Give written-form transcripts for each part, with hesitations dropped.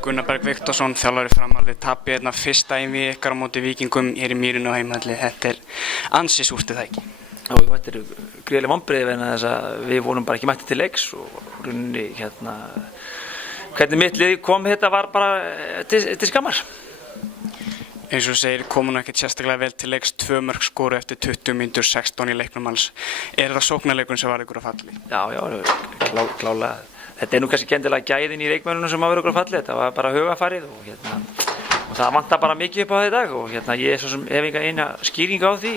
Gunnar Berg Viktorsson, þjálfari Framar, þið tapið hérna fyrsta einvígi ykkar á móti Víkingum hér í Mýrinni á heimavelli. Þetta ansi súrt, það ekki? Já, þetta gríðarleg vonbrigði vegna þess að við vorum bara ekki mættir til leiks og runni hvernig mitt lið kom þetta var bara til skammar. Eins og segir, komu nú ekkert sérstaklega vel til leiks, 2 mörk skoru eftir 20 mínútur, 16 í leiknum alls. Það sóknarleikurinn sem var ykkur að falli? Já, klálega. Þetta nú kannski endilega gæðin í leikmönnunum sem var ykkur að falli, þetta var bara hugafarið og það vantar bara mikið upp á þetta í dag og ég svo sem hef enga eina skýring á því.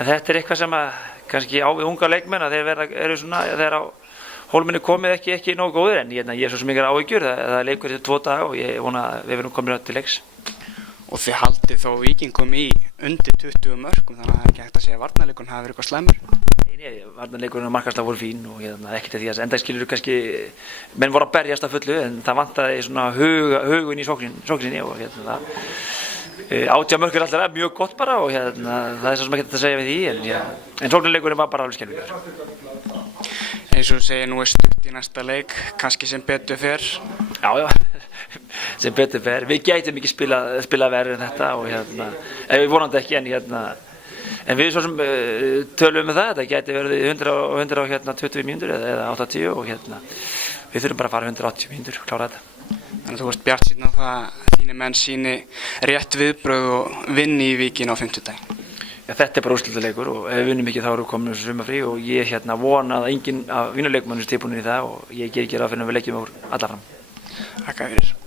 En þetta eitthvað sem að kannski á við unga leikmenn að þeir á hólminni komið ekki nógu góðir en ég svo sem engar áhyggjur, það leikur þetta 2 daga og ég vona að við verðum komin til leiks. Og þið haldið þó Víkingum í undir 20 mörkum, þannig að það ekki hægt að segja að varnarleikurinn hafi verið eitthvað slæmur. Nei, varnarleikurinn og markvarsla voru fín og ekkert því að endaskilur kannski menn voru að berjast að fullu en það vantaði svona hugun í sókninni og 18 mörk alltaf mjög gott bara og það svo sem ekki að segja við því en sóknarleikurinn var bara alveg skelfilegur. Eins og segir, nú stutt í næsta leik, kannski sem betur fer. Já, sem betur fer. Við gætum ekki spila verið en þetta og við vonandi ekki en við svo sem tölum það, þetta gæti verið 120 mínútur eða 80 og við þurfum bara að fara 180 mínútur og klára þetta. Þannig að þú ert bjartsýnn á það að þínir menn sýni rétt viðbrögð og vinni í Víkin á 50. Ja, þetta bara úrslitaleikur og ef við vinnum ekki þá erum við komin þessu sumarfrí og ég vona að enginn af mínu leikmönnum sé tilbúinn í það og ég geri ráð fyrir að við leggjum okkur alla fram. Þakka fyrir.